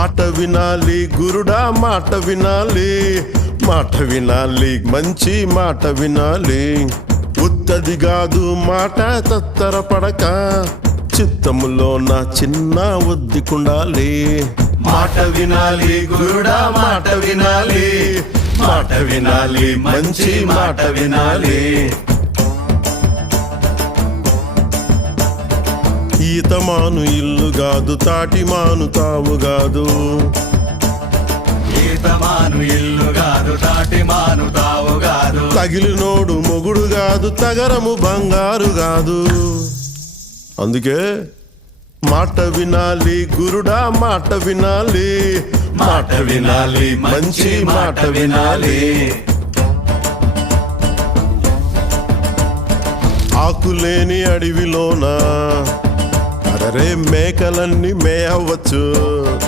మాట వినాలి గురుడా మాట వినాలి, మాట వినాలి మంచి మాట వినాలి. ఉత్తది కాదు మాట తత్తరపడక, చిత్తములో నా చిన్న ఒద్దికుండాలి. మాట వినాలి గురుడా మాట వినాలి, మాట వినాలి మంచి మాట వినాలి. ఈతమాను ఇల్లు కాదు తాటి మాను తావు కాదు, ఈతమాను ఇల్లు కాదు తాటి మాను తావు కాదు. తగిలినోడు మొగుడు కాదు తగరము బంగారు కాదు. అందుకే మాట వినాలి గురుడా మాట వినాలి, మాట వినాలి మంచి మాట వినాలి. ఆకులేని అడవిలోన అరే మేకలన్నీ మేయవచ్చు,